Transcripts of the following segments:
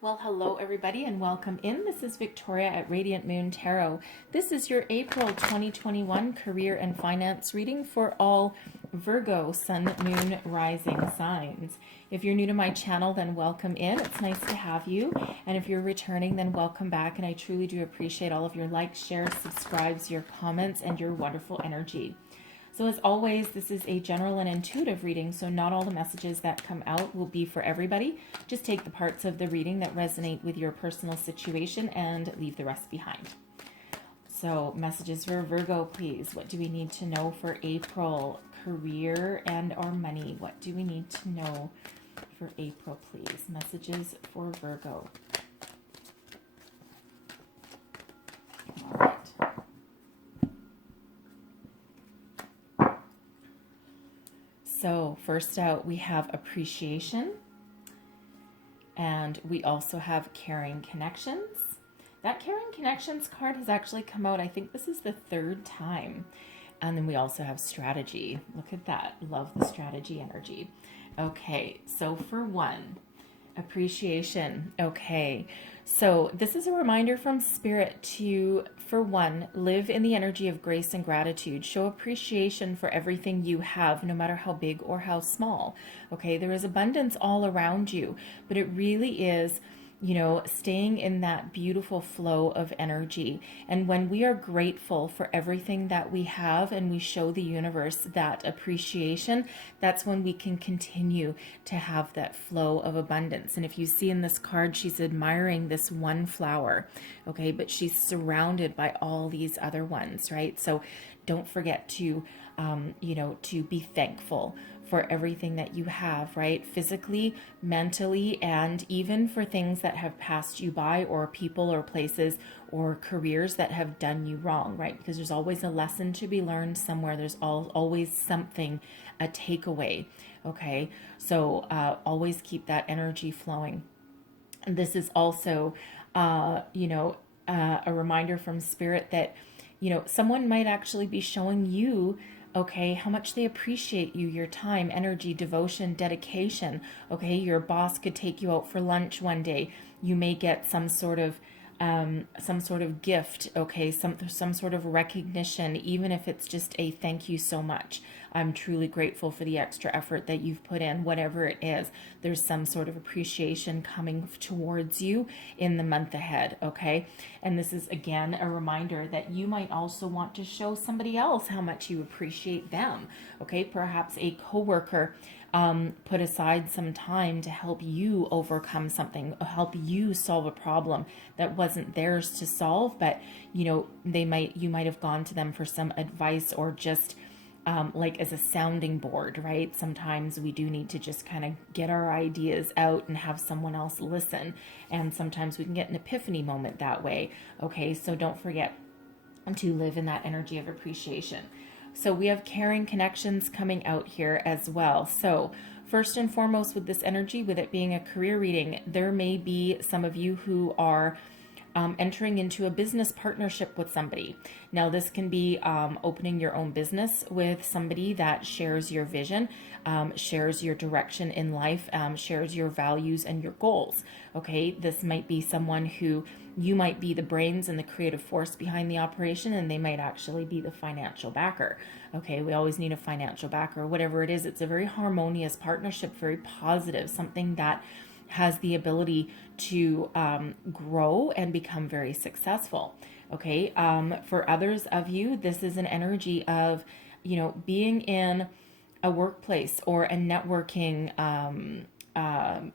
Well, hello everybody and welcome in. This is Victoria at Radiant Moon Tarot. This is your April 2021 career and finance reading for all Virgo, Sun, Moon, Rising signs. If you're new to my channel, then welcome in. It's nice to have you. And if you're returning, then welcome back. And I truly do appreciate all of your likes, shares, subscribes, your comments, and your wonderful energy. So as always, this is a general and intuitive reading, so not all the messages that come out will be for everybody. Just take the parts of the reading that resonate with your personal situation and leave the rest behind. So messages for Virgo, please. What do we need to know for April? Career and our money. What do we need to know for April, please? Messages for Virgo. All right. So first out, we have appreciation, and we also have caring connections. That caring connections card has actually come out, I think this is the third time. And then we also have strategy. Look at that. Love the strategy energy. Okay, so for one, appreciation. Okay, so this is a reminder from Spirit to, for one, live in the energy of grace and gratitude. Show appreciation for everything you have, no matter how big or how small. Okay, there is abundance all around you, but it really is, you know, staying in that beautiful flow of energy. And when we are grateful for everything that we have and we show the universe that appreciation, that's when we can continue to have that flow of abundance. And if you see in this card, she's admiring this one flower, okay, but she's surrounded by all these other ones, right? So don't forget to, to be thankful for everything that you have, right? Physically, mentally, and even for things that have passed you by, or people or places or careers that have done you wrong, right? Because there's always a lesson to be learned somewhere. There's always something, a takeaway, okay? So always keep that energy flowing. And this is also, a reminder from Spirit that, someone might actually be showing you, okay, how much they appreciate you, your time, energy, devotion, dedication. Okay, your boss could take you out for lunch one day. You may get some sort of gift, okay, some sort of recognition, even if it's just a thank you so much. I'm truly grateful for the extra effort that you've put in, whatever it is. There's some sort of appreciation coming towards you in the month ahead, okay? And this is, again, a reminder that you might also want to show somebody else how much you appreciate them, okay? Perhaps a coworker put aside some time to help you overcome something, help you solve a problem that wasn't theirs to solve, but you might have gone to them for some advice, or just like as a sounding board, right? Sometimes we do need to just kind of get our ideas out and have someone else listen, and sometimes we can get an epiphany moment that way. Okay, so don't forget to live in that energy of appreciation. So we have caring connections coming out here as well. So first and foremost, with this energy, with it being a career reading, there may be some of you who are entering into a business partnership with somebody. Now, this can be opening your own business with somebody that shares your vision, shares your direction in life, shares your values and your goals. Okay, this might be someone who you might be the brains and the creative force behind the operation, and they might actually be the financial backer. Okay, we always need a financial backer. Whatever it is, it's a very harmonious partnership, very positive, something that has the ability to grow and become very successful. Okay, for others of you, this is an energy of, being in a workplace or a networking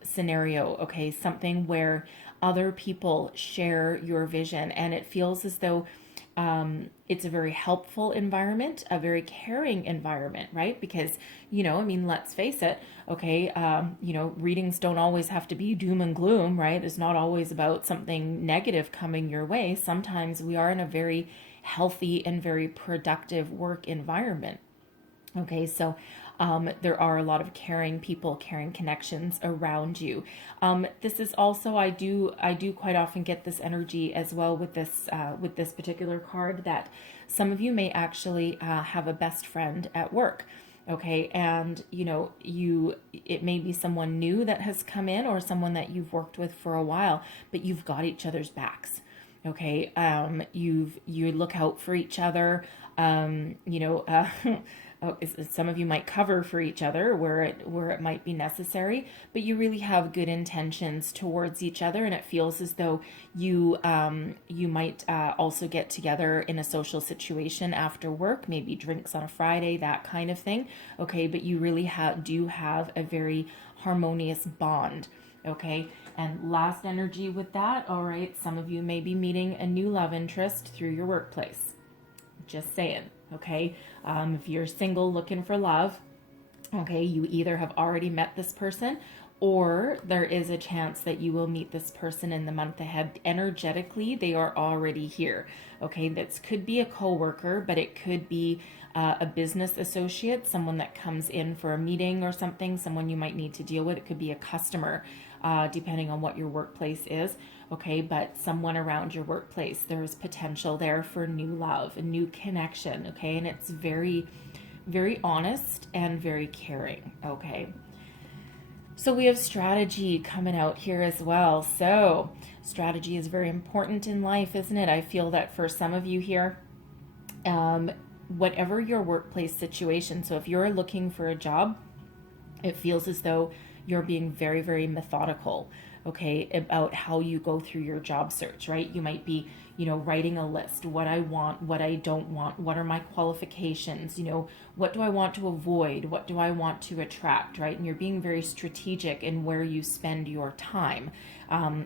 scenario. Okay, something where other people share your vision, and it feels as though it's a very helpful environment, a very caring environment, right? Because, let's face it, okay, readings don't always have to be doom and gloom, right? It's not always about something negative coming your way. Sometimes we are in a very healthy and very productive work environment. Okay, so there are a lot of caring people, caring connections around you. This is also, I do quite often get this energy as well with this particular card, that some of you may actually have a best friend at work. Okay, and it may be someone new that has come in or someone that you've worked with for a while, but you've got each other's backs. Okay, you look out for each other. Some of you might cover for each other where it might be necessary, but you really have good intentions towards each other, and it feels as though you might also get together in a social situation after work, maybe drinks on a Friday, that kind of thing. Okay, but you really do have a very harmonious bond. Okay, and last energy with that, all right, some of you may be meeting a new love interest through your workplace. Just saying, okay? If you're single looking for love, okay, you either have already met this person or there is a chance that you will meet this person in the month ahead. Energetically, they are already here, okay? This could be a coworker, but it could be a business associate, someone that comes in for a meeting or something, someone you might need to deal with. It could be a customer, depending on what your workplace is. Okay, but someone around your workplace, there's potential there for new love, a new connection. Okay, and it's very, very honest and very caring. Okay, so we have strategy coming out here as well. So strategy is very important in life, isn't it? I feel that for some of you here, whatever your workplace situation, so if you're looking for a job, it feels as though you're being very, very methodical, okay, about how you go through your job search, right? You might be, writing a list, what I want, what I don't want, what are my qualifications, what do I want to avoid, what do I want to attract, right? And you're being very strategic in where you spend your time.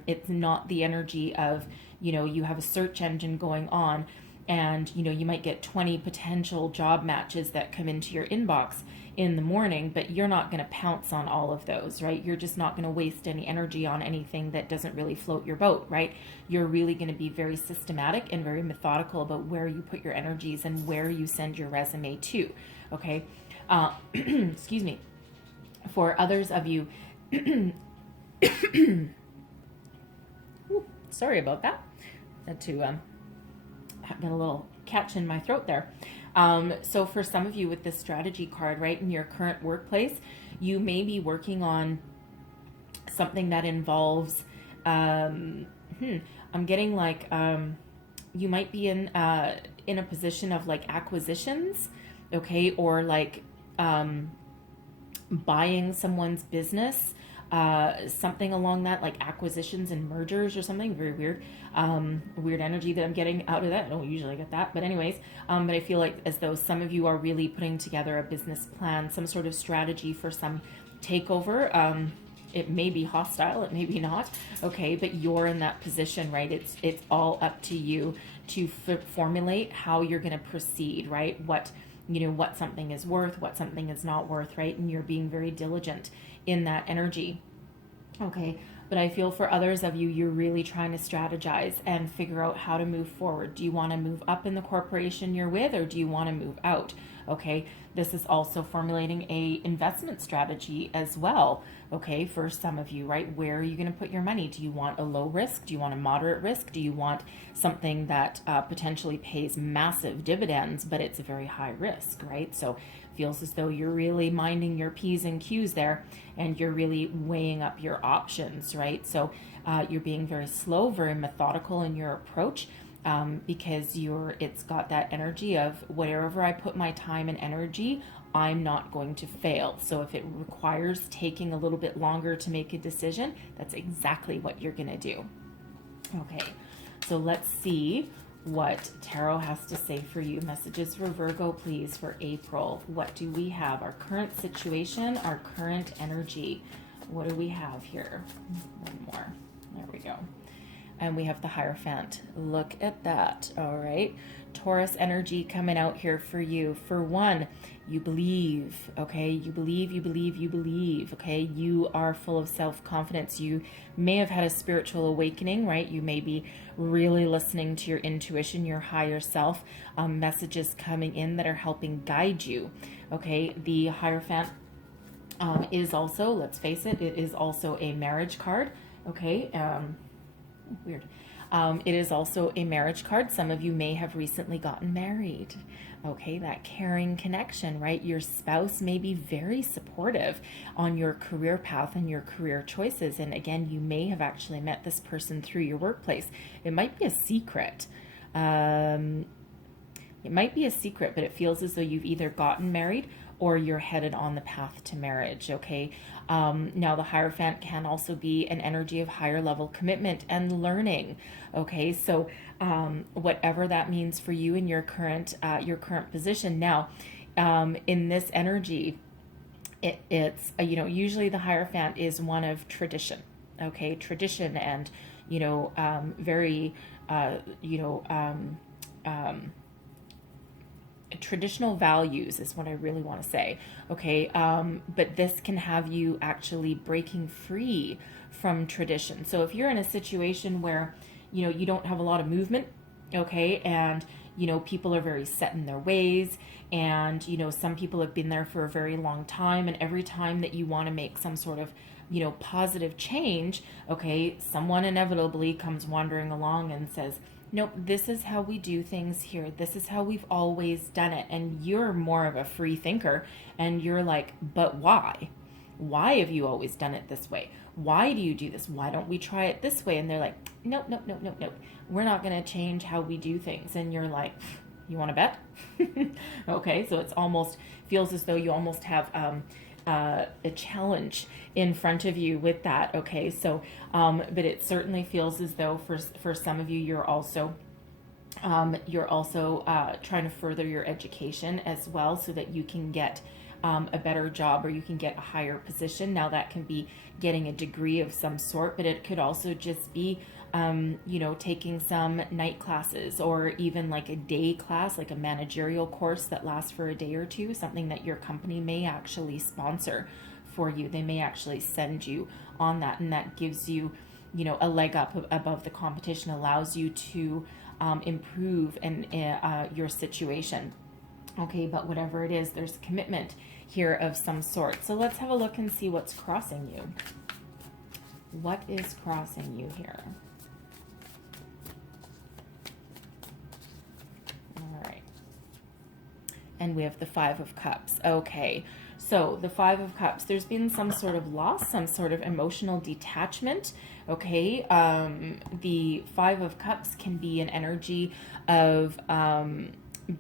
It's not the energy of, you have a search engine going on and, you might get 20 potential job matches that come into your inbox in the morning, but you're not going to pounce on all of those, right? You're just not going to waste any energy on anything that doesn't really float your boat, right? You're really going to be very systematic and very methodical about where you put your energies and where you send your resume to, okay? Excuse me. For others of you, sorry about that. Had to get a little catch in my throat there. So for some of you with this strategy card, right, in your current workplace, you may be working on something that involves, I'm getting like, you might be in a position of like acquisitions, okay, or like buying someone's business, something along that, like acquisitions and mergers or something. Very weird. Weird energy that I'm getting out of that. I don't usually get that, but anyways, but I feel like as though some of you are really putting together a business plan, some sort of strategy for some takeover. It may be hostile, it may be not, okay, but you're in that position, right? It's all up to you to formulate how you're going to proceed, right? What something is worth, what something is not worth, right? And you're being very diligent in that energy. Okay, but I feel for others of you, you're really trying to strategize and figure out how to move forward. Do you want to move up in the corporation you're with, or do you want to move out? Okay, this is also formulating a investment strategy as well. Okay, for some of you, right? Where are you going to put your money? Do you want a low risk? Do you want a moderate risk? Do you want something that potentially pays massive dividends, but it's a very high risk, right? So feels as though you're really minding your P's and Q's there, and you're really weighing up your options, right? So you're being very slow, very methodical in your approach, because it's got that energy of wherever I put my time and energy, I'm not going to fail. So if it requires taking a little bit longer to make a decision, that's exactly what you're going to do. Okay, so let's see what tarot has to say for you. Messages for Virgo, please, for April. What do we have? Our current situation, our current energy. What do we have here? One more. There we go. And we have the Hierophant. Look at that. All right. Taurus energy coming out here for you. For one, you believe, okay? You believe, you believe, you believe, okay? You are full of self-confidence. You may have had a spiritual awakening, right? You may be really listening to your intuition, your higher self, messages coming in that are helping guide you, okay? The Hierophant is also, let's face it, it is also a marriage card, okay? Weird. It is also a marriage card. Some of you may have recently gotten married. Okay, that caring connection, right? Your spouse may be very supportive on your career path and your career choices. And again, you may have actually met this person through your workplace. It might be a secret. It might be a secret, but it feels as though you've either gotten married or you're headed on the path to marriage, okay? Now, the Hierophant can also be an energy of higher level commitment and learning, okay? So whatever that means for you in your current position. Now, in this energy, it's, usually the Hierophant is one of tradition, okay? Tradition and, very, traditional values is what I really want to say. Okay. But this can have you actually breaking free from tradition. So if you're in a situation where, you don't have a lot of movement, okay, and, people are very set in their ways, and, some people have been there for a very long time, and every time that you want to make some sort of, positive change, okay, someone inevitably comes wandering along and says, nope, this is how we do things here. This is how we've always done it. And you're more of a free thinker, and you're like, but why? Why have you always done it this way? Why do you do this? Why don't we try it this way? And they're like, nope, nope, nope, nope, nope. We're not going to change how we do things. And you're like, you want to bet? Okay, so it's almost feels as though you almost have a challenge in front of you with that. Okay, so but it certainly feels as though for some of you, you're also trying to further your education as well, so that you can get a better job, or you can get a higher position. Now, that can be getting a degree of some sort, but it could also just be taking some night classes, or even like a day class, like a managerial course that lasts for a day or two, something that your company may actually sponsor for you. They may actually send you on that, and that gives you, a leg up above the competition, allows you to improve your situation. Okay, but whatever it is, there's commitment here of some sort. So let's have a look and see what's crossing you. What is crossing you here? All right. And we have the Five of Cups. Okay. So the Five of Cups, there's been some sort of loss, some sort of emotional detachment. Okay. The Five of Cups can be an energy of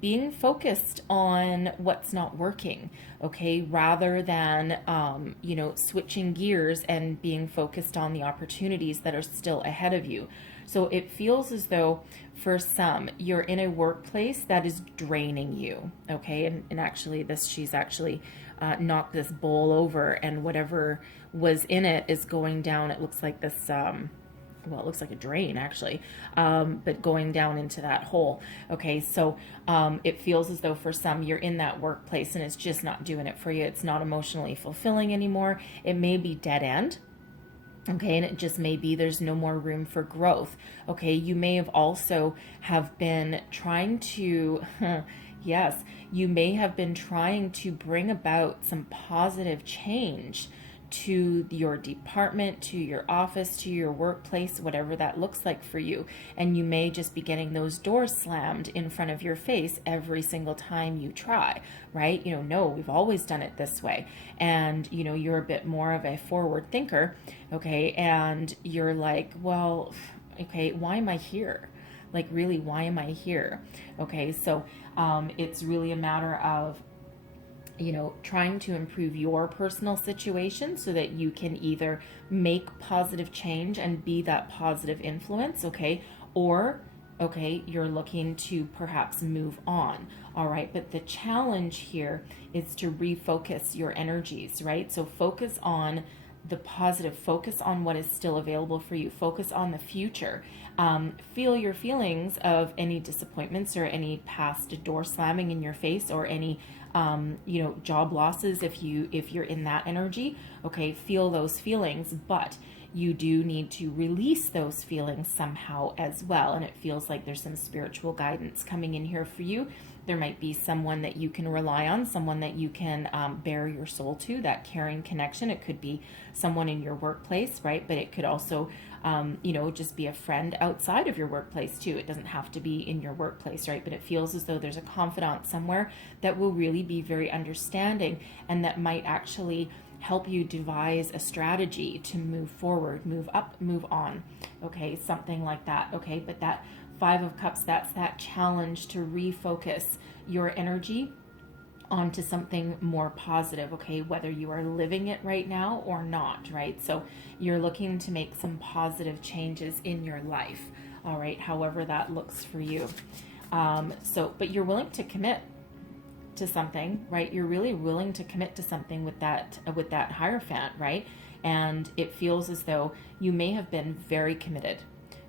being focused on what's not working, okay, rather than, switching gears and being focused on the opportunities that are still ahead of you. So it feels as though for some, you're in a workplace that is draining you, okay, and actually she's actually knocked this bowl over, and whatever was in it is going down. It looks like this, well, it looks like a drain actually, but going down into that hole. Okay, so it feels as though for some, you're in that workplace and it's just not doing it for you. It's not emotionally fulfilling anymore. It may be dead end. Okay, and it just may be there's no more room for growth. Okay, you may have also have been trying to, yes, you may have been trying to bring about some positive change to your department, to your office, to your workplace, whatever that looks like for you. And you may just be getting those doors slammed in front of your face every single time you try, right? No, we've always done it this way. And, you're a bit more of a forward thinker, okay? And you're like, well, okay, why am I here? Like, really, why am I here? Okay, so it's really a matter of trying to improve your personal situation so that you can either make positive change and be that positive influence, okay? Or, okay, you're looking to perhaps move on, all right? But the challenge here is to refocus your energies, right? So focus on the positive, focus on what is still available for you, focus on the future. Feel your feelings of any disappointments or any past door slamming in your face, or any job losses if you're in that energy. Okay, feel those feelings, but you do need to release those feelings somehow as well. And it feels like there's some spiritual guidance coming in here for you. There might be someone that you can rely on, someone that you can bare your soul to, that caring connection. It could be someone in your workplace, right? But it could also you know, just be a friend outside of your workplace too. It doesn't have to be in your workplace, right? But it feels as though there's a confidant somewhere that will really be very understanding and that might actually help you devise a strategy to move forward, move up, move on. Okay, something like that. Okay, but that Five of Cups, that's that challenge to refocus your energy onto something more positive, okay, whether you are living it right now or not, right? So you're looking to make some positive changes in your life, all right, however that looks for you. But you're willing to commit to something, right? You're really willing to commit to something with that Hierophant, right? And it feels as though you may have been very committed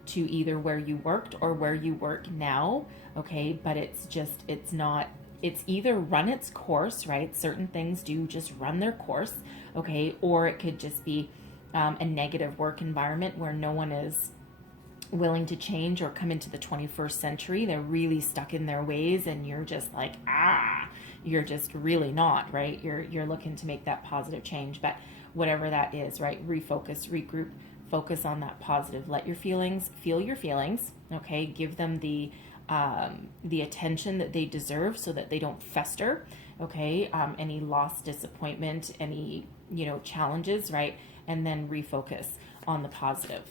to either where you worked or where you work now, okay? But it's not, it's either run its course, right? Certain things do just run their course, okay? Or it could just be a negative work environment where no one is willing to change or come into the 21st century. They're really stuck in their ways and you're just like, you're just really not, right? You're looking to make that positive change. But whatever that is, right? Refocus, regroup, focus on that positive. Let your feelings, feel your feelings, okay? Give them the attention that they deserve so that they don't fester, okay? Any loss, disappointment, any, you know, challenges, right? And then refocus on the positive.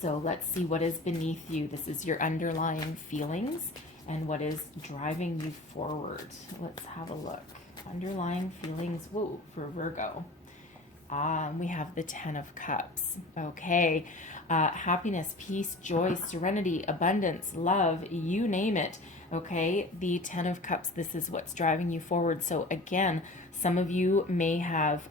So let's see what is beneath you. This is your underlying feelings and what is driving you forward. Let's have a look. Underlying feelings, whoa, for Virgo. We have the Ten of Cups. Okay. Happiness, peace, joy, serenity, abundance, love, you name it. Okay. The Ten of Cups, this is what's driving you forward. So again, some of you may have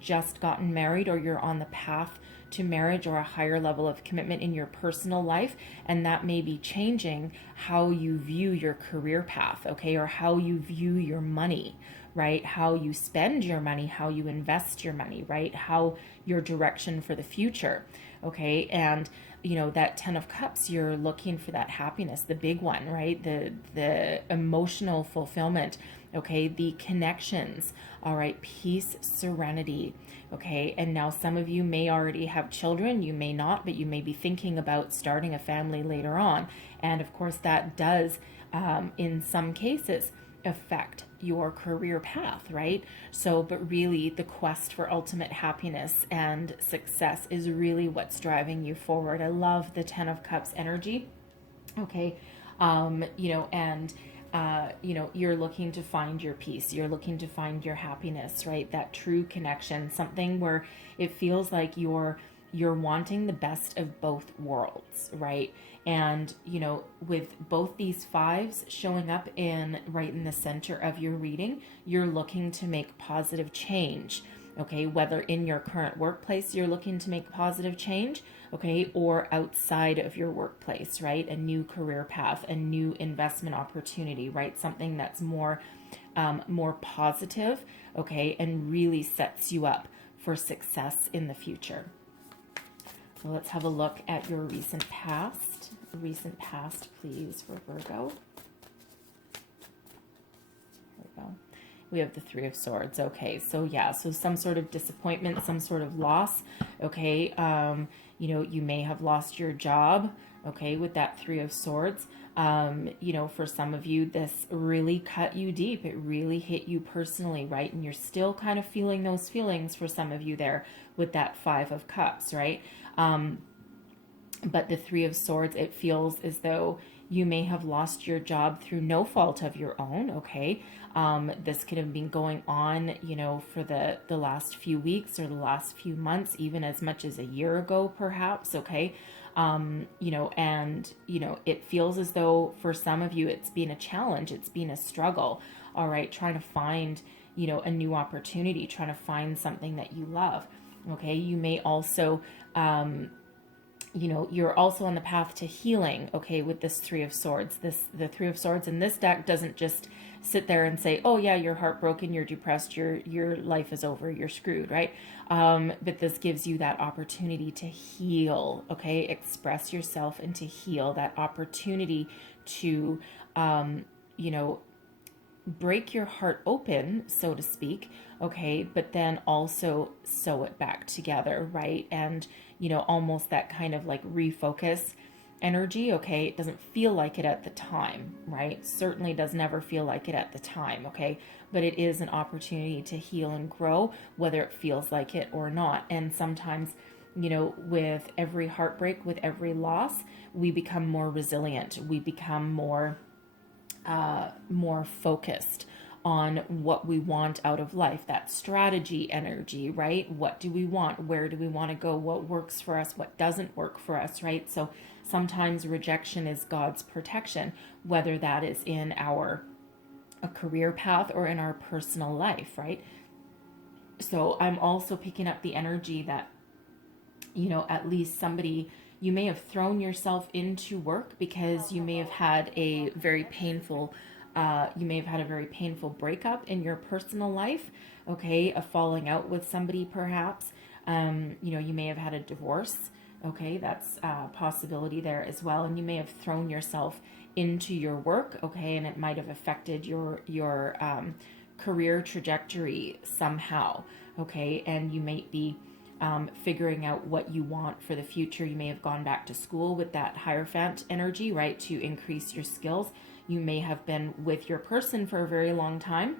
just gotten married or you're on the path to marriage or a higher level of commitment in your personal life, and that may be changing how you view your career path, okay, or how you view your money, right? How you spend your money, how you invest your money, right? How your direction for the future, okay? And you know, that Ten of Cups, you're looking for that happiness, the big one, right? The emotional fulfillment, okay? The connections, all right? Peace, serenity, okay? And now some of you may already have children, you may not, but you may be thinking about starting a family later on. And of course that does, in some cases, affect your career path, right? So, but really the quest for ultimate happiness and success is really what's driving you forward. I love the Ten of Cups energy. Okay. You know, and you know, you're looking to find your peace. You're looking to find your happiness, right? That true connection, something where it feels like you're wanting the best of both worlds, right? And, you know, with both these fives showing up right in the center of your reading, you're looking to make positive change, okay? Whether in your current workplace, you're looking to make positive change, okay? Or outside of your workplace, right? A new career path, a new investment opportunity, right? Something that's more positive, okay? And really sets you up for success in the future. So let's have a look at your recent past. Recent past, please, for Virgo. There we go. We have the Three of Swords. Okay, so yeah, so some sort of disappointment, some sort of loss. Okay, you know, you may have lost your job. Okay, with that Three of Swords. You know, for some of you, this really cut you deep. It really hit you personally, right? And you're still kind of feeling those feelings for some of you there with that Five of Cups, right? But the Three of Swords, it feels as though you may have lost your job through no fault of your own, okay? This could have been going on, you know, for the last few weeks or the last few months, even as much as a year ago, perhaps, okay? You know, and, you know, it feels as though for some of you, it's been a challenge, it's been a struggle, all right? Trying to find, you know, a new opportunity, trying to find something that you love, okay? You may also, you know, you're also on the path to healing, okay, with this Three of Swords. The Three of Swords in this deck doesn't just sit there and say, oh yeah, you're heartbroken, you're depressed, your life is over, you're screwed, right? But this gives you that opportunity to heal, okay? Express yourself and to heal, that opportunity to, you know, break your heart open, so to speak, okay, but then also sew it back together, right? And, almost that kind of like refocus energy, okay? It doesn't feel like it at the time, right? Certainly does never feel like it at the time, okay? But it is an opportunity to heal and grow, whether it feels like it or not. And sometimes, with every heartbreak, with every loss, we become more resilient. We become more focused on what we want out of life, that strategy energy, right? What do we want? Where do we want to go? What works for us? What doesn't work for us, right? So sometimes rejection is God's protection, whether that is in a career path or in our personal life, right? So I'm also picking up the energy that, at least somebody, you may have thrown yourself into work because you may have had a very painful breakup in your personal life, okay, a falling out with somebody perhaps. You may have had a divorce, okay, that's a possibility there as well, and you may have thrown yourself into your work, okay, and it might have affected your career trajectory somehow, okay, and you might be figuring out what you want for the future. You may have gone back to school with that Hierophant energy, right, to increase your skills. You may have been with your person for a very long time,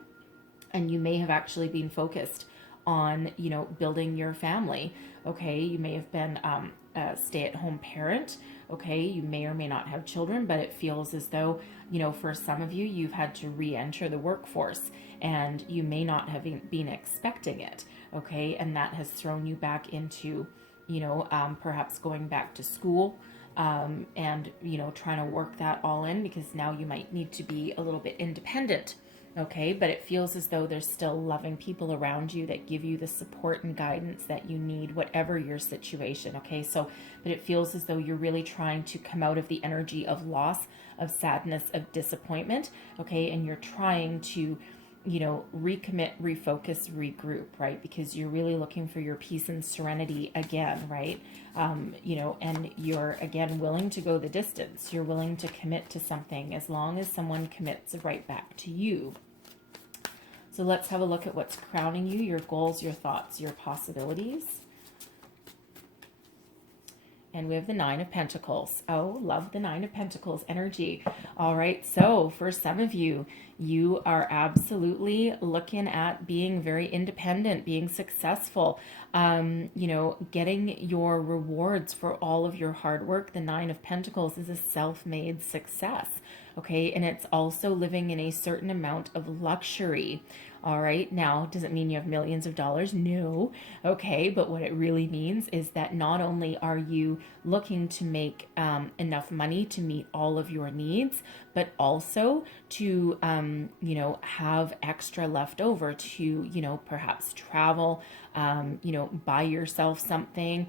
and you may have actually been focused on, building your family. Okay, you may have been a stay-at-home parent. Okay, you may or may not have children, but it feels as though, for some of you, you've had to re-enter the workforce, and you may not have been expecting it. Okay, and that has thrown you back into, perhaps going back to school, and, trying to work that all in, because now you might need to be a little bit independent. Okay, but it feels as though there's still loving people around you that give you the support and guidance that you need, whatever your situation. Okay, so, but it feels as though you're really trying to come out of the energy of loss, of sadness, of disappointment. Okay, and you're trying to, recommit, refocus, regroup, right? Because you're really looking for your peace and serenity again, right? And you're again willing to go the distance. You're willing to commit to something as long as someone commits right back to you. So let's have a look at what's crowning you, your goals, your thoughts, your possibilities. And we have the Nine of Pentacles. Oh, love the Nine of Pentacles energy. All right, so for some of you, you are absolutely looking at being very independent, being successful, getting your rewards for all of your hard work. The Nine of Pentacles is a self-made success, okay? And it's also living in a certain amount of luxury. All right, now, does it mean you have millions of dollars? No. Okay, but what it really means is that not only are you looking to make enough money to meet all of your needs, but also to, have extra left over to, perhaps travel, buy yourself something,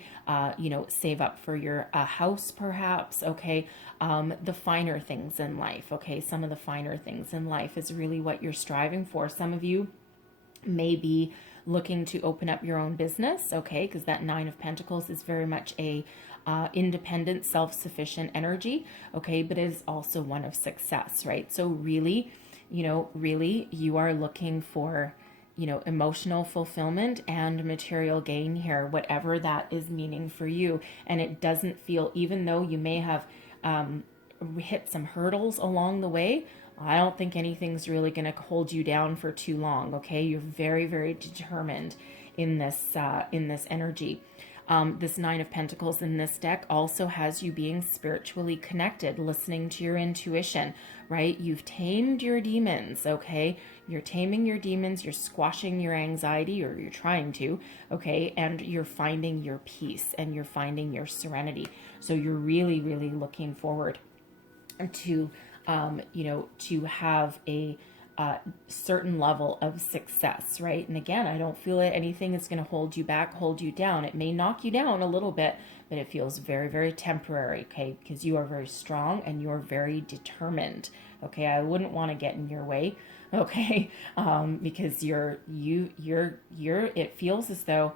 save up for your house perhaps, okay? The finer things in life, okay? Some of the finer things in life is really what you're striving for. Some of you may be looking to open up your own business, okay? Because that Nine of Pentacles is very much a independent, self-sufficient energy, okay? But it is also one of success, right? So really, you are looking for, emotional fulfillment and material gain here, whatever that is meaning for you. And it doesn't feel, even though you may have hit some hurdles along the way, I don't think anything's really going to hold you down for too long, okay? You're very, very determined in this energy. This Nine of Pentacles in this deck also has you being spiritually connected, listening to your intuition, right? You've tamed your demons, okay? You're taming your demons, you're squashing your anxiety, or you're trying to, okay? And you're finding your peace and you're finding your serenity. So you're really, really looking forward to, to have a certain level of success, right? And again, I don't feel that anything is going to hold you back, hold you down. It may knock you down a little bit, but it feels very, very temporary, okay? Because you are very strong and you're very determined, okay? I wouldn't want to get in your way, okay? Because it feels as though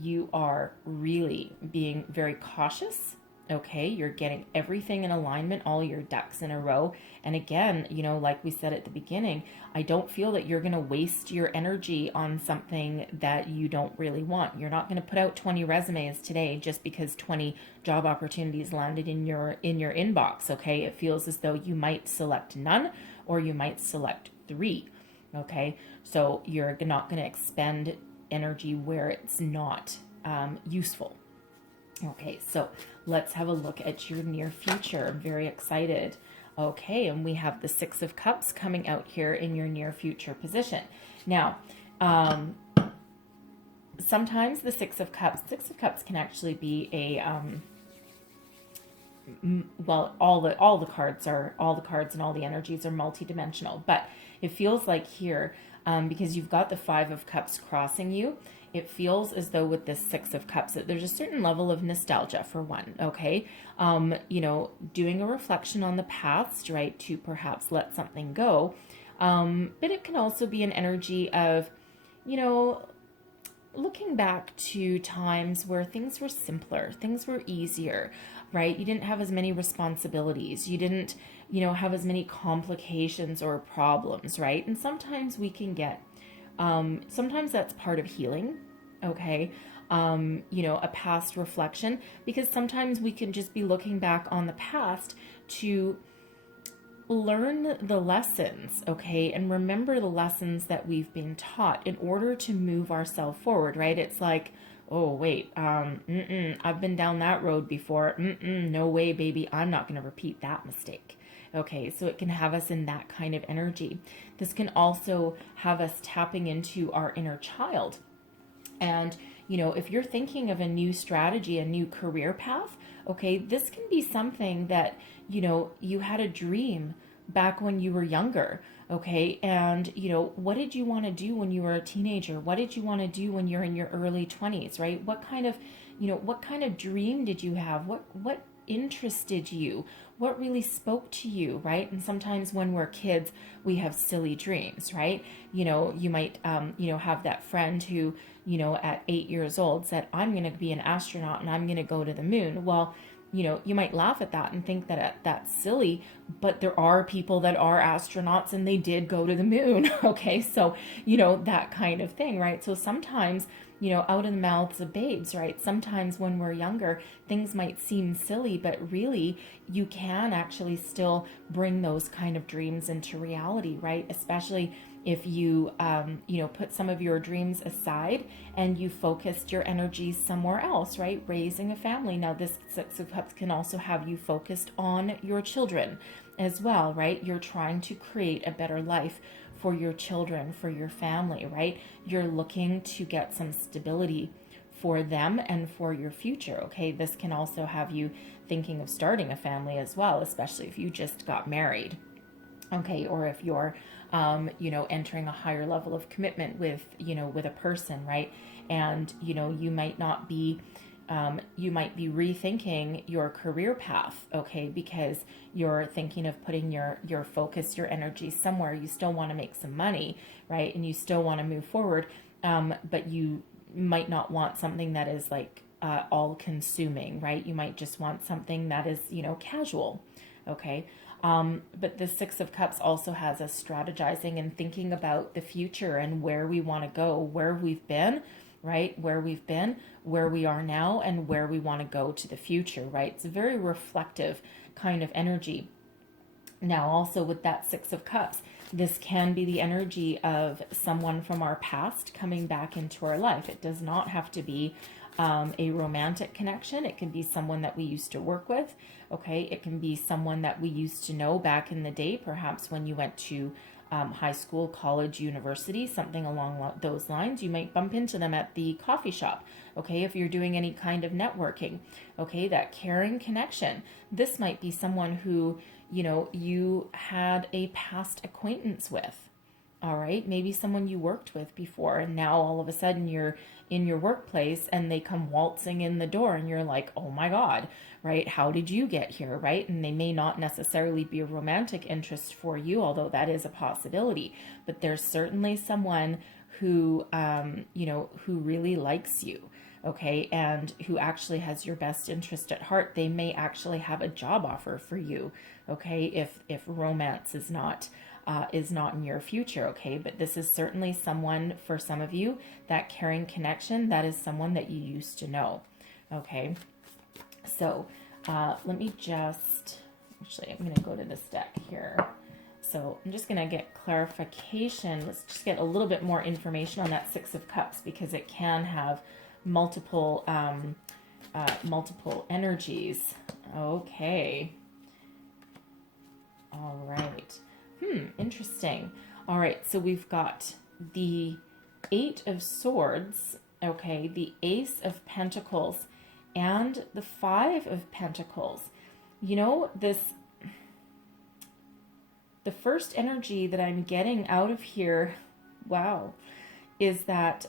you are really being very cautious, Okay, you're getting everything in alignment, all your ducks in a row. And again, you know, like we said at the beginning, I don't feel that you're going to waste your energy on something that you don't really want. You're not going to put out 20 resumes today just because 20 job opportunities landed in your inbox, okay? It feels as though you might select none or you might select 3. Okay? So you're not going to expend energy where it's not useful. Okay, so let's have a look at your near future. I'm very excited. Okay, and we have the Six of Cups coming out here in your near future position. Now, sometimes the Six of Cups can actually be a well, all the cards and all the energies are multidimensional, but it feels like here, because you've got the Five of Cups crossing you, it feels as though with this Six of Cups that there's a certain level of nostalgia for one, okay? You know, doing a reflection on the past, right, to perhaps let something go. But it can also be an energy of, you know, looking back to times where things were simpler, things were easier, right? You didn't have as many responsibilities. You didn't, you know, have as many complications or problems, right? And sometimes we can get sometimes that's part of healing, okay? You know, a past reflection, because sometimes we can just be looking back on the past to learn the lessons, okay? And remember the lessons that we've been taught in order to move ourselves forward, right? It's like, oh, wait, I've been down that road before. No way, baby. I'm not going to repeat that mistake. Okay, so it can have us in that kind of energy. This can also have us tapping into our inner child. And, you know, if you're thinking of a new strategy, a new career path, okay, this can be something that, you know, you had a dream back when you were younger, okay? And, you know, what did you want to do when you were a teenager? What did you want to do when you're in your early 20s, right? What kind of, you know, what kind of dream did you have? What interested you? What really spoke to you, right? And sometimes when we're kids, we have silly dreams, right? You know, you might, you know, have that friend who, you know, at 8 years old said, I'm going to be an astronaut and I'm going to go to the moon. Well, you know, you might laugh at that and think that that's silly, but there are people that are astronauts and they did go to the moon. Okay. So, you know, that kind of thing, right? So sometimes, you know, out of the mouths of babes, right? Sometimes when we're younger, things might seem silly, but really you can actually still bring those kind of dreams into reality, right? Especially if you, you know, put some of your dreams aside and you focused your energies somewhere else, right? Raising a family. Now, this Six of Cups can also have you focused on your children as well, right? You're trying to create a better life for your children, for your family, right? You're looking to get some stability for them and for your future, okay? This can also have you thinking of starting a family as well, especially if you just got married, okay? Or if you're, you know, entering a higher level of commitment with, you know, with a person, right? And, you know, you might not be, you might be rethinking your career path, okay, because you're thinking of putting your focus, your energy somewhere. You still want to make some money, right? And you still want to move forward, but you might not want something that is like all consuming, right? You might just want something that is, you know, casual, okay? But the Six of Cups also has us strategizing and thinking about the future and where we want to go, where we've been, right? Where we've been, where we are now, and where we want to go to the future, right? It's a very reflective kind of energy. Now, also with that Six of Cups, this can be the energy of someone from our past coming back into our life. It does not have to be a romantic connection. It can be someone that we used to work with, okay? It can be someone that we used to know back in the day, perhaps when you went to high school, college, university, something along those lines. You might bump into them at the coffee shop, okay? If you're doing any kind of networking, okay? That caring connection. This might be someone who, you know, you had a past acquaintance with, all right? Maybe someone you worked with before, and now all of a sudden you're in your workplace and they come waltzing in the door and you're like, oh my God, right? How did you get here, right? And they may not necessarily be a romantic interest for you, although that is a possibility. But there's certainly someone who, you know, who really likes you, okay, and who actually has your best interest at heart. They may actually have a job offer for you, okay, if romance is not in your future, okay. But this is certainly someone, for some of you, that caring connection, that is someone that you used to know, okay. So let me just, actually, I'm going to go to this deck here. So I'm just going to get clarification. Let's just get a little bit more information on that Six of Cups, because it can have multiple multiple energies. Okay. All right. Interesting. All right. So we've got the Eight of Swords. Okay. The Ace of Pentacles and the Five of Pentacles. You know, the first energy that I'm getting out of here, wow, is that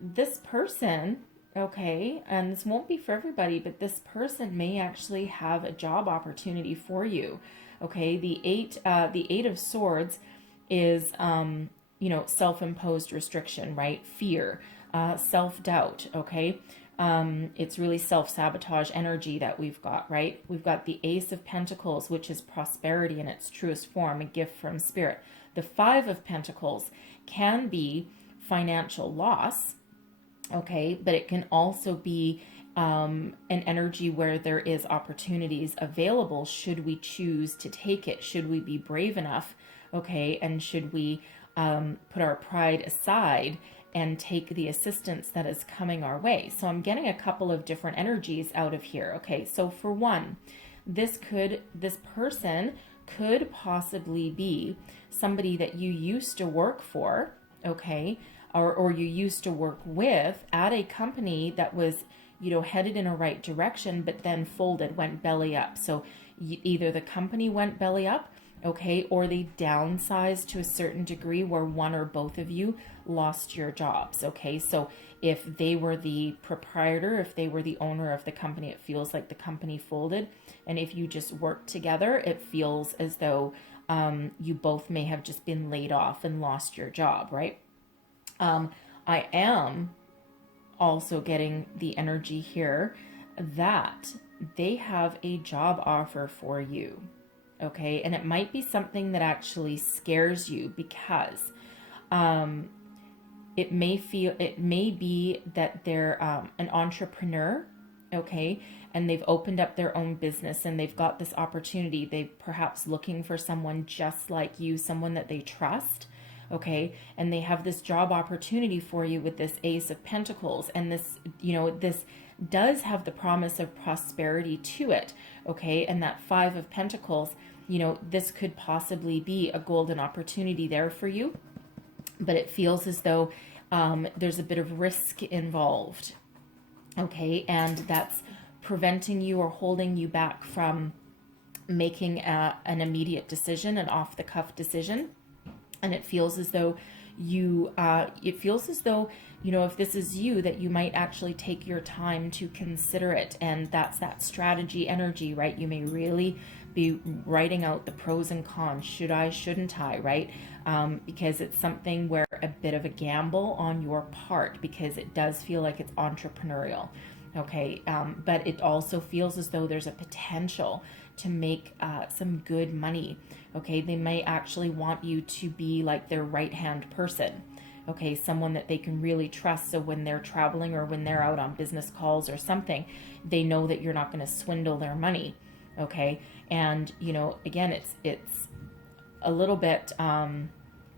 this person, okay, and this won't be for everybody, but this person may actually have a job opportunity for you, okay. The eight of Swords is you know, self-imposed restriction, right? Fear, self-doubt, okay. It's really self-sabotage energy that we've got, right? We've got the Ace of Pentacles, which is prosperity in its truest form, a gift from spirit. The Five of Pentacles can be financial loss, okay, but it can also be an energy where there is opportunities available should we choose to take it, should we be brave enough, okay, and should we put our pride aside and take the assistance that is coming our way. So I'm getting a couple of different energies out of here. Okay, so for one, this person could possibly be somebody that you used to work for, okay, or you used to work with at a company that was, you know, headed in a right direction, but then folded, went belly up. So either the company went belly up, okay, or they downsized to a certain degree where one or both of you lost your jobs, okay. So if they were the proprietor, if they were the owner of the company, it feels like the company folded. And if you just work together, it feels as though you both may have just been laid off and lost your job, right? I am also getting the energy here that they have a job offer for you, okay? And it might be something that actually scares you, because it may be that they're an entrepreneur, okay, and they've opened up their own business and they've got this opportunity. They perhaps looking for someone just like you, someone that they trust, okay, and they have this job opportunity for you with this Ace of Pentacles, and this, you know, this does have the promise of prosperity to it, okay, and that Five of Pentacles, you know, this could possibly be a golden opportunity there for you, but it feels as though there's a bit of risk involved, okay, and that's preventing you or holding you back from making an immediate decision, an off-the-cuff decision. And it feels as though you know, if this is you, that you might actually take your time to consider it. And that's that strategy energy, right? You may really be writing out the pros and cons. Should I, shouldn't I, right? Because it's something where a bit of a gamble on your part, because it does feel like it's entrepreneurial. Okay. But it also feels as though there's a potential to make some good money. Okay. They may actually want you to be like their right-hand person. Okay. Someone that they can really trust. So when they're traveling or when they're out on business calls or something, they know that you're not going to swindle their money. Okay. And, you know, again, it's a little bit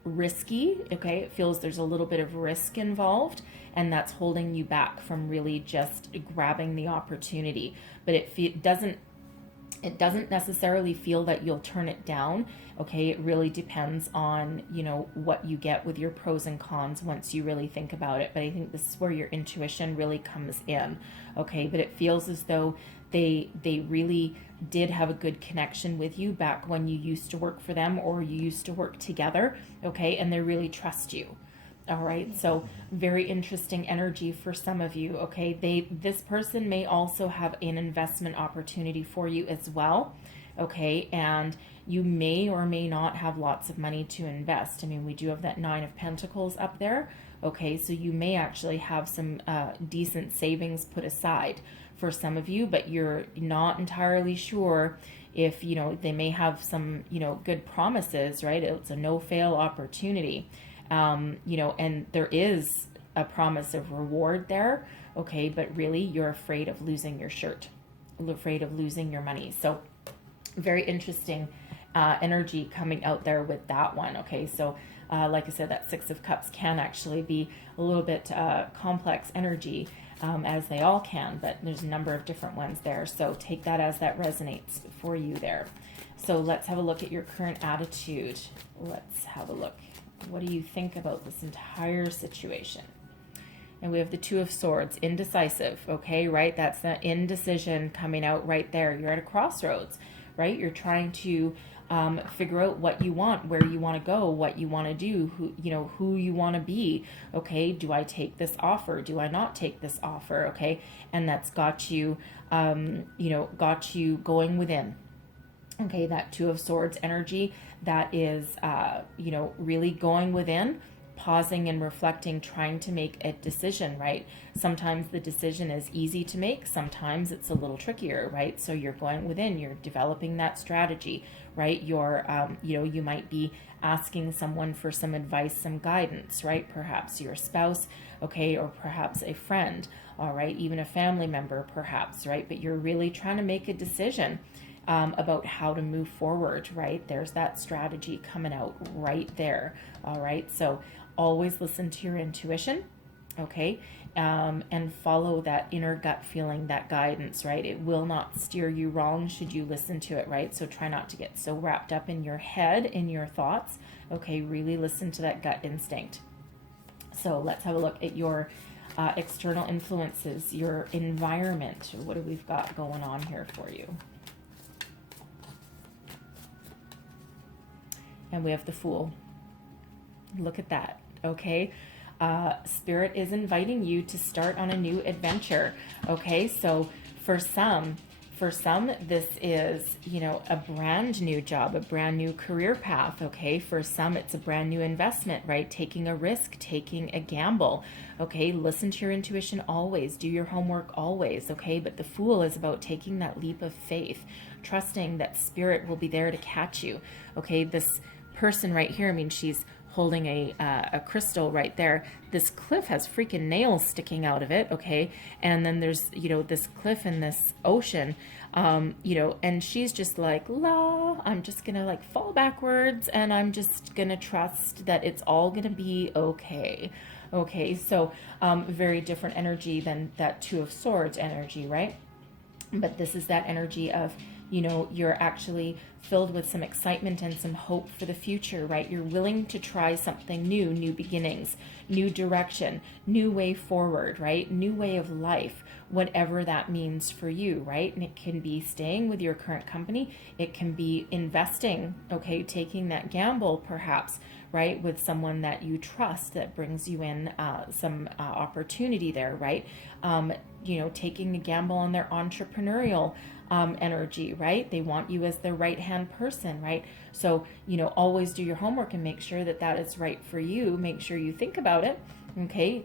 risky. Okay. It feels there's a little bit of risk involved, and that's holding you back from really just grabbing the opportunity. But it doesn't necessarily feel that you'll turn it down. Okay. It really depends on, you know, what you get with your pros and cons once you really think about it. But I think this is where your intuition really comes in. Okay. But it feels as though they really did have a good connection with you back when you used to work for them or you used to work together. Okay. And they really trust you. All right. So very interesting energy for some of you. Okay. This person may also have an investment opportunity for you as well. Okay. And you may or may not have lots of money to invest. I mean, we do have that Nine of Pentacles up there. Okay, so you may actually have some decent savings put aside for some of you, but you're not entirely sure if, you know, they may have some, you know, good promises, right? It's a no-fail opportunity, you know, and there is a promise of reward there, okay, but really you're afraid of losing your shirt, afraid of losing your money. So very interesting energy coming out there with that one, okay? So like I said, that Six of Cups can actually be a little bit complex energy, as they all can, but there's a number of different ones there. So take that as that resonates for you there. So let's have a look at your current attitude. Let's have a look. What do you think about this entire situation? And we have the Two of Swords, indecisive, okay, right? That's the indecision coming out right there. You're at a crossroads, right? You're trying to figure out what you want, where you want to go, what you want to do, who you want to be. Okay, do I take this offer? Do I not take this offer? Okay, and that's got you, got you going within. Okay, that Two of Swords energy, that is, really going within, pausing and reflecting, trying to make a decision, right? Sometimes the decision is easy to make. Sometimes it's a little trickier, right? So you're going within, you're developing that strategy, right? You're, you might be asking someone for some advice, some guidance, right? Perhaps your spouse, okay, or perhaps a friend, all right, even a family member, perhaps, right? But you're really trying to make a decision about how to move forward, right? There's that strategy coming out right there, all right? So always listen to your intuition, okay? And follow that inner gut feeling, that guidance, right? It will not steer you wrong should you listen to it, right? So try not to get so wrapped up in your head, in your thoughts, okay? Really listen to that gut instinct. So let's have a look at your external influences, your environment. What do we've got going on here for you? And we have the Fool. Look at that, okay? Spirit is inviting you to start on a new adventure, okay? So for some, this is, a brand new job, a brand new career path, okay? For some, it's a brand new investment, right? Taking a risk, taking a gamble, okay? Listen to your intuition always. Do your homework always, okay? But the Fool is about taking that leap of faith, trusting that Spirit will be there to catch you, okay? This person right here, I mean, she's holding a crystal right there. This cliff has freaking nails sticking out of it, okay? And then there's, this cliff in this ocean, and she's just like, la, I'm just gonna like fall backwards and I'm just gonna trust that it's all gonna be okay. Okay, so very different energy than that Two of Swords energy, right? But this is that energy of, you're actually filled with some excitement and some hope for the future, right? You're willing to try something new, new beginnings, new direction, new way forward, right? New way of life, whatever that means for you, right? And it can be staying with your current company. It can be investing, okay? Taking that gamble perhaps, right? With someone that you trust that brings you in some opportunity there, right? Taking a gamble on their entrepreneurial energy, right? They want you as their right-hand person, right? So, always do your homework and make sure that that is right for you. Make sure you think about it, okay?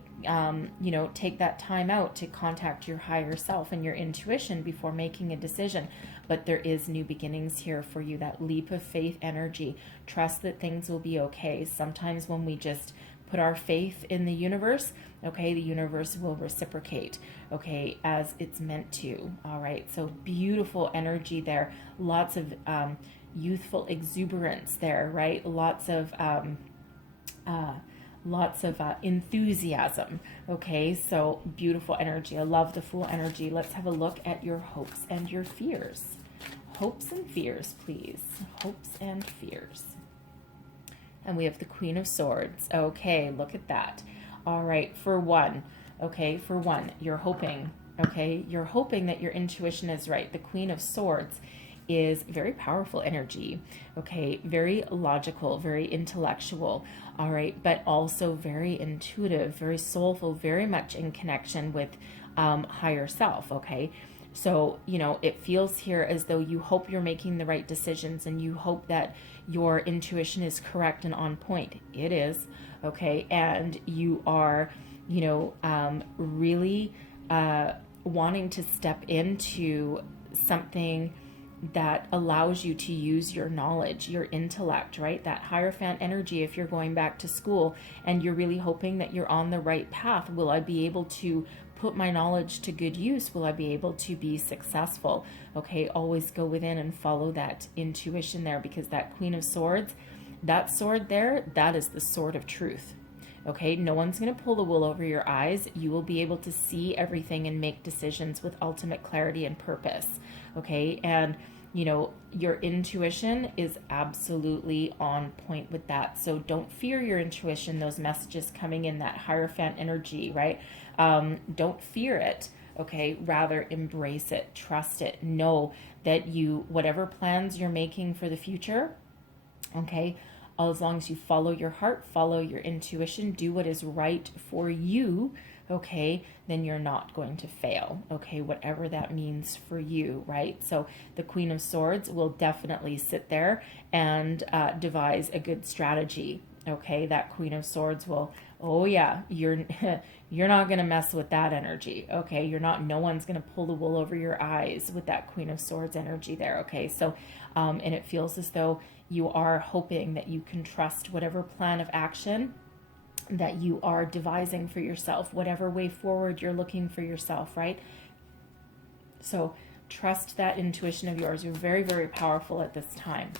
Take that time out to contact your higher self and your intuition before making a decision. But there is new beginnings here for you, that leap of faith energy. Trust that things will be okay. Sometimes when we just put our faith in the universe, okay, the universe will reciprocate, okay, as it's meant to, all right? So beautiful energy there, lots of youthful exuberance there, right? Lots of enthusiasm, okay? So beautiful energy. I love the Fool energy. Let's have a look at your hopes and your fears. Hopes and fears, please. Hopes and fears. And we have the Queen of Swords. Okay, look at that. All right, for one, you're hoping, okay? You're hoping that your intuition is right. The Queen of Swords is very powerful energy, okay? Very logical, very intellectual, all right? But also very intuitive, very soulful, very much in connection with higher self, okay? So, you know, it feels here as though you hope you're making the right decisions and you hope that your intuition is correct and on point. It is, okay? And you are, you know, really wanting to step into something that allows you to use your knowledge, your intellect, right? That Hierophant energy, if you're going back to school and you're really hoping that you're on the right path, will I be able to put my knowledge to good use? Will I be able to be successful? Okay, always go within and follow that intuition there, because that Queen of Swords, that sword there, that is the sword of truth. Okay, no one's going to pull the wool over your eyes. You will be able to see everything and make decisions with ultimate clarity and purpose. Okay, and you know, your intuition is absolutely on point with that. So don't fear your intuition, those messages coming in, that Hierophant energy, right? Don't fear it. Okay, rather embrace it, trust it, know that you, whatever plans you're making for the future, okay, as long as you follow your heart, follow your intuition, do what is right for you, okay, then you're not going to fail, okay, whatever that means for you, right? So the Queen of Swords will definitely sit there and devise a good strategy, okay? That Queen of Swords will, oh yeah, you're you're not going to mess with that energy, okay? You're not, no one's going to pull the wool over your eyes with that Queen of Swords energy there, okay? So, and it feels as though you are hoping that you can trust whatever plan of action that you are devising for yourself, whatever way forward you're looking for yourself, right? So trust that intuition of yours. You're very, very powerful at this time.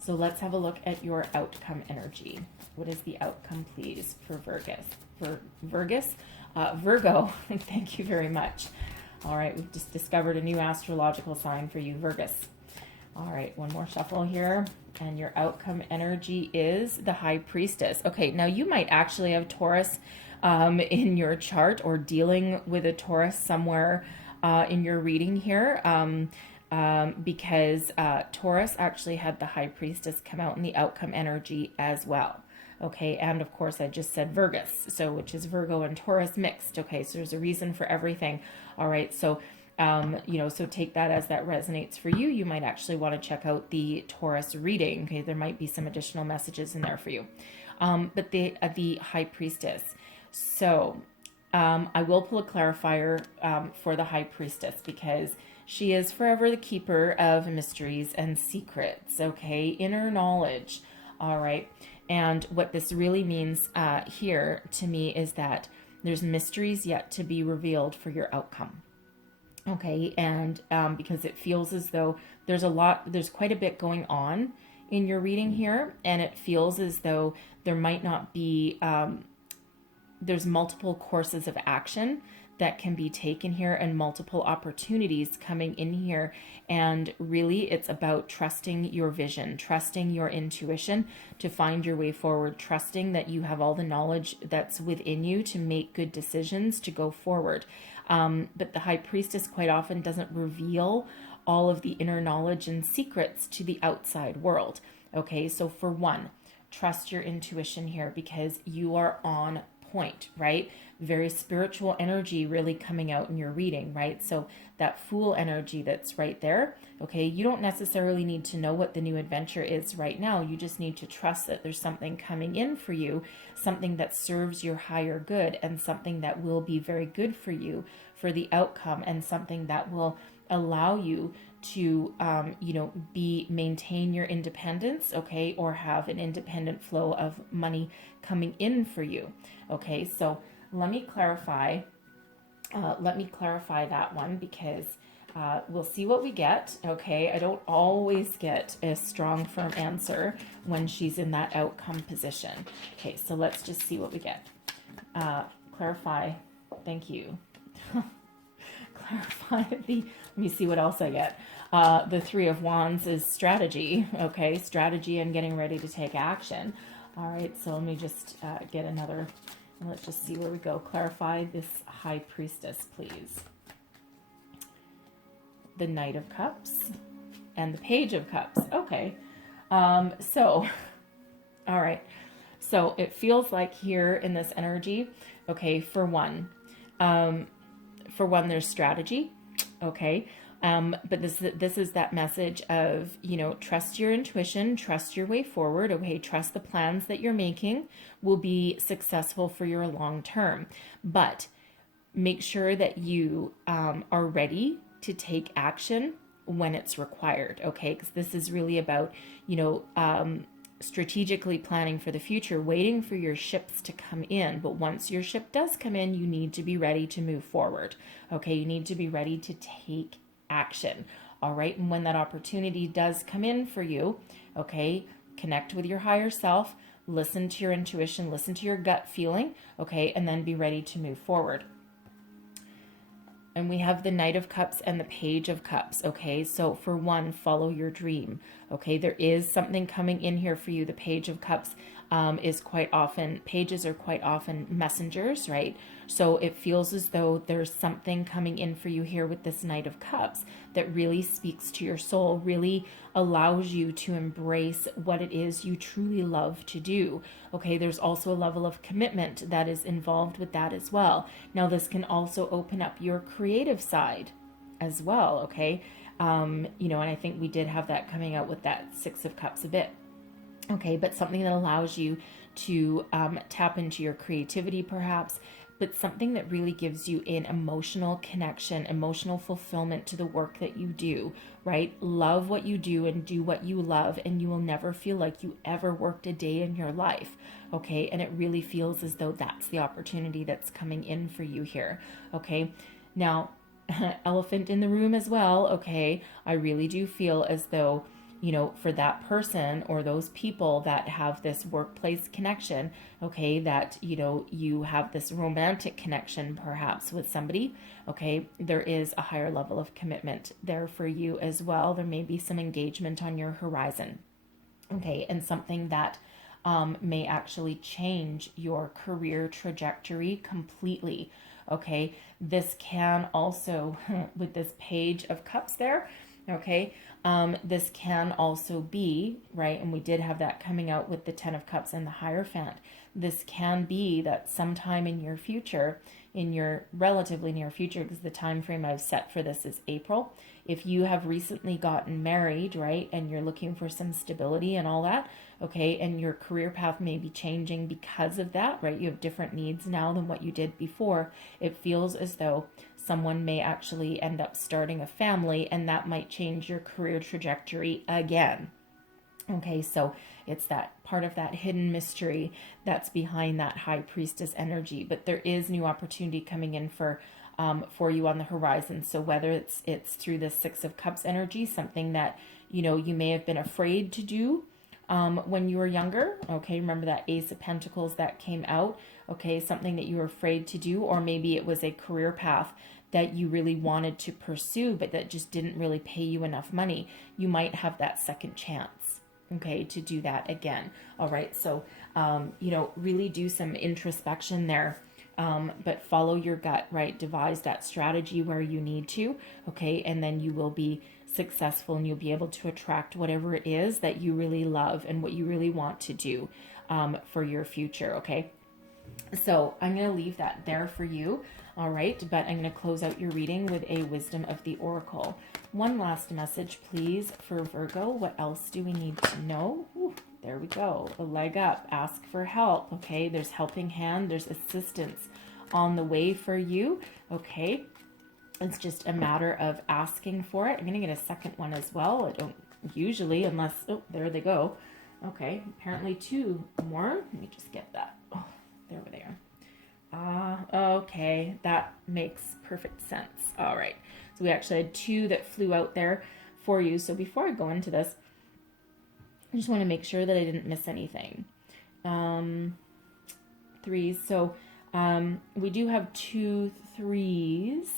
So let's have a look at your outcome energy. What is the outcome, please, for Virgo. Thank you very much. All right, we've just discovered a new astrological sign for you, Virgus. All right, one more shuffle here. And your outcome energy is the High Priestess. Okay, now you might actually have Taurus in your chart, or dealing with a Taurus somewhere in your reading here, because Taurus actually had the High Priestess come out in the outcome energy as well. Okay, and of course I just said Virgus, so which is Virgo and Taurus mixed. Okay, so there's a reason for everything. All right, so you know, so take that as that resonates for you. You might actually want to check out the Taurus reading. Okay, there might be some additional messages in there for you. But the High Priestess. So I will pull a clarifier for the High Priestess, because she is forever the keeper of mysteries and secrets. Okay, inner knowledge. All right, and what this really means here to me is that there's mysteries yet to be revealed for your outcome. Okay, and because it feels as though there's quite a bit going on in your reading here, and it feels as though there might not be, there's multiple courses of action that can be taken here and multiple opportunities coming in here. And really it's about trusting your vision, trusting your intuition to find your way forward, trusting that you have all the knowledge that's within you to make good decisions to go forward. But the High Priestess quite often doesn't reveal all of the inner knowledge and secrets to the outside world. Okay, so for one, trust your intuition here, because you are on point, right? Very spiritual energy really coming out in your reading, right? So that Fool energy that's right there, okay, you don't necessarily need to know what the new adventure is right now. You just need to trust that there's something coming in for you, something that serves your higher good, and something that will be very good for you for the outcome, and something that will allow you to, maintain your independence, okay, or have an independent flow of money coming in for you. Okay, so let me clarify that one, because we'll see what we get. Okay, I don't always get a strong, firm answer when she's in that outcome position. Okay, so let's just see what we get. Clarify. Thank you. Clarify let me see what else I get. The Three of Wands is strategy. Okay, strategy and getting ready to take action. All right, so let me just get another. Let's just see where we go. Clarify this High Priestess, please. The Knight of Cups and the Page of Cups. Okay. All right. So it feels like here in this energy, okay, for one, there's strategy. okay? But this is that message of, you know, trust your intuition, trust your way forward, okay? Trust the plans that you're making will be successful for your long term. But make sure that you are ready to take action when it's required, okay? Because this is really about, you know, strategically planning for the future, waiting for your ships to come in. But once your ship does come in, you need to be ready to move forward, okay? You need to be ready to take action, all right? And when that opportunity does come in for you, okay, connect with your higher self, listen to your intuition, listen to your gut feeling, okay, and then be ready to move forward. And we have the Knight of Cups and the Page of Cups, okay? So for one, follow your dream, okay? There is something coming in here for you. The Page of Cups is quite often, pages are quite often messengers, right? So it feels as though there's something coming in for you here with this Knight of Cups that really speaks to your soul, really allows you to embrace what it is you truly love to do. Okay, there's also a level of commitment that is involved with that as well. Now, this can also open up your creative side as well, okay? You know, and I think we did have that coming out with that Six of Cups a bit. Okay, but something that allows you to tap into your creativity perhaps, but something that really gives you an emotional connection, emotional fulfillment to the work that you do, right? Love what you do and do what you love, and you will never feel like you ever worked a day in your life, okay? And it really feels as though that's the opportunity that's coming in for you here, okay? Now, elephant in the room as well, okay? I really do feel as though, you know, for that person or those people that have this workplace connection, okay, that, you know, you have this romantic connection perhaps with somebody, okay, there is a higher level of commitment there for you as well. There may be some engagement on your horizon, okay, and something that may actually change your career trajectory completely, okay. This can also, with this Page of Cups there, okay, this can also be, right, and we did have that coming out with the Ten of Cups and the Hierophant. This can be that sometime in your future, in your relatively near future, because the time frame I've set for this is April. If you have recently gotten married, right, and you're looking for some stability and all that, okay, and your career path may be changing because of that, right, you have different needs now than what you did before, it feels as though someone may actually end up starting a family, and that might change your career trajectory again. Okay, so it's that part of that hidden mystery that's behind that High Priestess energy, but there is new opportunity coming in for you on the horizon. So whether it's through the Six of Cups energy, something that, you know, you may have been afraid to do when you were younger, okay, remember that Ace of Pentacles that came out, okay, something that you were afraid to do, or maybe it was a career path that you really wanted to pursue, but that just didn't really pay you enough money. You might have that second chance, okay, to do that again. All right, so, you know, really do some introspection there, but follow your gut, right? Devise that strategy where you need to, okay, and then you will be successful, and you'll be able to attract whatever it is that you really love and what you really want to do for your future, okay? So I'm going to leave that there for you, all right? But I'm going to close out your reading with a Wisdom of the Oracle. One last message, please, for Virgo. What else do we need to know? Ooh, there we go. A leg up. Ask for help, okay? There's helping hand. There's assistance on the way for you, okay? It's just a matter of asking for it. I'm going to get a second one as well. I don't usually, unless, oh, there they go. Okay, apparently two more. Let me just get that. Oh, there they are. Okay, that makes perfect sense. All right, so we actually had two that flew out there for you. So before I go into this, I just want to make sure that I didn't miss anything. Threes. So we do have 2 3s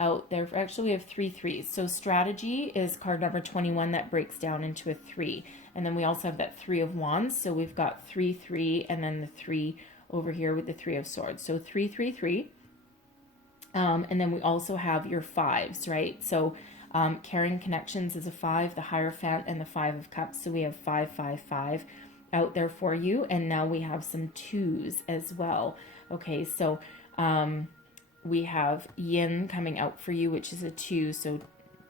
out there. Actually, we have 3 3s. So strategy is card number 21 that breaks down into a 3. And then we also have that 3 of Wands. So we've got 3 3 and then the 3 over here with the 3 of Swords. So 3 3 3. And then we also have your 5s, right? So Caring Connections is a 5, the Hierophant, and the 5 of Cups. So we have 5 5 5 out there for you. And now we have some 2s as well. Okay, so we have yin coming out for you, which is a 2. So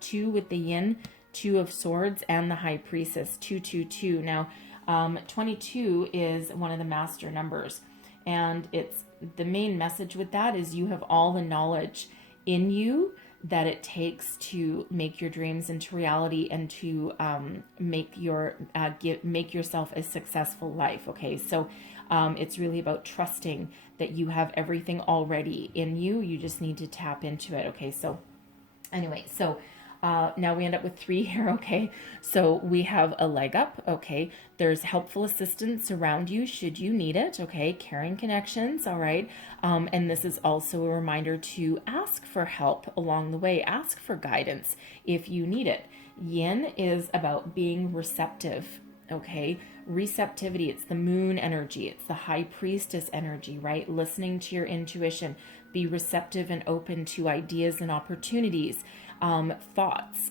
2 with the yin, 2 of swords, and the high priestess, 222. Now, 22 is one of the master numbers, and it's the main message with that is you have all the knowledge in you that it takes to make your dreams into reality and to make yourself a successful life. Okay, so it's really about trusting that you have everything already in you. You just need to tap into it. Okay, so anyway, so now we end up with 3 here. Okay, so we have a leg up. Okay, there's helpful assistance around you should you need it. Okay, caring connections. All right, and this is also a reminder to ask for help along the way. Ask for guidance if you need it. Yin is about being receptive. Okay, receptivity. It's the moon energy. It's the high priestess energy, right? Listening to your intuition. Be receptive and open to ideas and opportunities. Thoughts,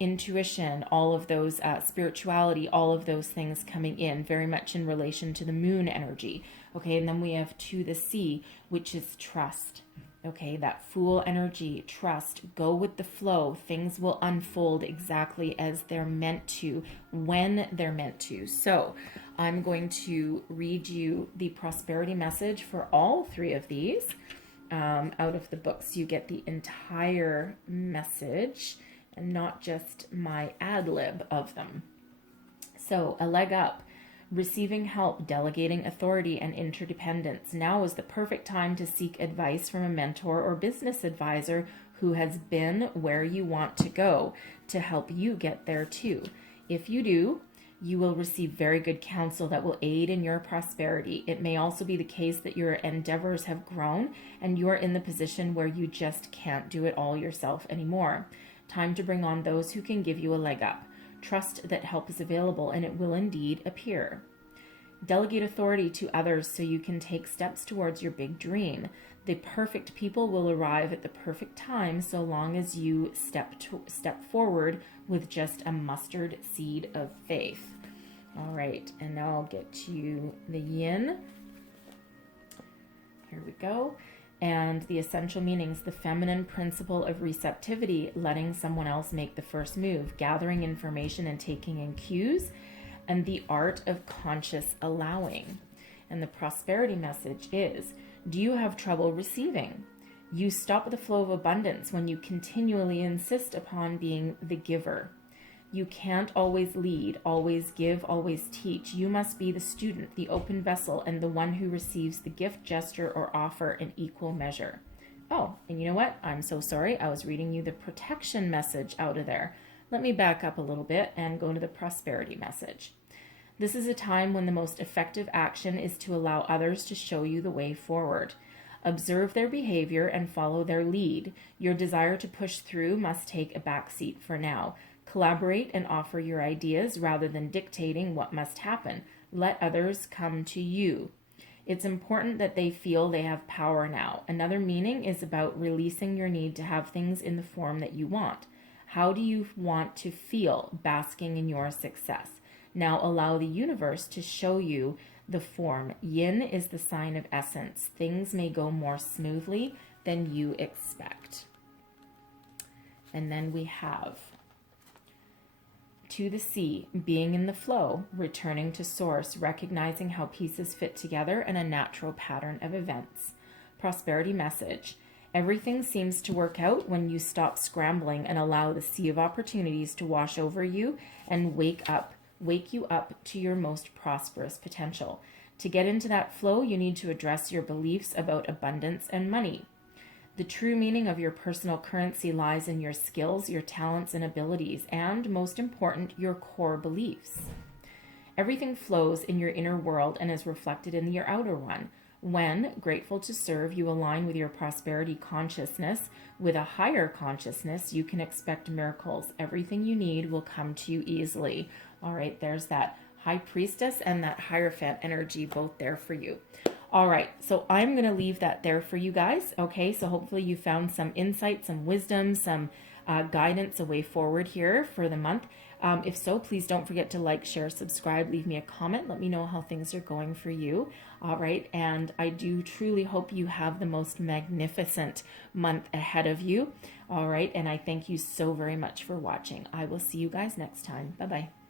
intuition, all of those, spirituality, all of those things coming in very much in relation to the moon energy. Okay, and then we have 2 the sea, which is trust. Okay, that Fool energy, trust, go with the flow. Things will unfold exactly as they're meant to, when they're meant to. So I'm going to read you the prosperity message for all 3 of these. Out of the books, you get the entire message and not just my ad lib of them. So, a leg up, receiving help, delegating authority, and interdependence. Now is the perfect time to seek advice from a mentor or business advisor who has been where you want to go to help you get there too. If you do, you will receive very good counsel that will aid in your prosperity. It may also be the case that your endeavors have grown and you are in the position where you just can't do it all yourself anymore. Time to bring on those who can give you a leg up. Trust that help is available and it will indeed appear. Delegate authority to others so you can take steps towards your big dream. The perfect people will arrive at the perfect time so long as you step forward with just a mustard seed of faith. All right, and now I'll get to the yin. Here we go. And the essential meanings, the feminine principle of receptivity, letting someone else make the first move, gathering information and taking in cues, and the art of conscious allowing. And the prosperity message is, do you have trouble receiving? You stop the flow of abundance when you continually insist upon being the giver. You can't always lead, always give, always teach. You must be the student, the open vessel, and the one who receives the gift, gesture, or offer in equal measure. Oh, and you know what? I'm so sorry. I was reading you the protection message out of there. Let me back up a little bit and go to the prosperity message. This is a time when the most effective action is to allow others to show you the way forward. Observe their behavior and follow their lead. Your desire to push through must take a back seat for now. Collaborate and offer your ideas rather than dictating what must happen. Let others come to you. It's important that they feel they have power now. Another meaning is about releasing your need to have things in the form that you want. How do you want to feel basking in your success? Now allow the universe to show you the form. Yin is the sign of essence. Things may go more smoothly than you expect. And then we have to the sea, being in the flow, returning to source, recognizing how pieces fit together and a natural pattern of events. Prosperity message. Everything seems to work out when you stop scrambling and allow the sea of opportunities to wash over you and wake you up to your most prosperous potential. To get into that flow, you need to address your beliefs about abundance and money. The true meaning of your personal currency lies in your skills, your talents and abilities, and, most important, your core beliefs. Everything flows in your inner world and is reflected in your outer one. When, grateful to serve, you align with your prosperity consciousness, with a higher consciousness, you can expect miracles. Everything you need will come to you easily. All right, there's that High Priestess and that Hierophant energy both there for you. All right, so I'm going to leave that there for you guys. Okay, so hopefully you found some insight, some wisdom, some guidance, a way forward here for the month. If so, please don't forget to like, share, subscribe, leave me a comment. Let me know how things are going for you. All right, and I do truly hope you have the most magnificent month ahead of you. All right, and I thank you so very much for watching. I will see you guys next time. Bye-bye.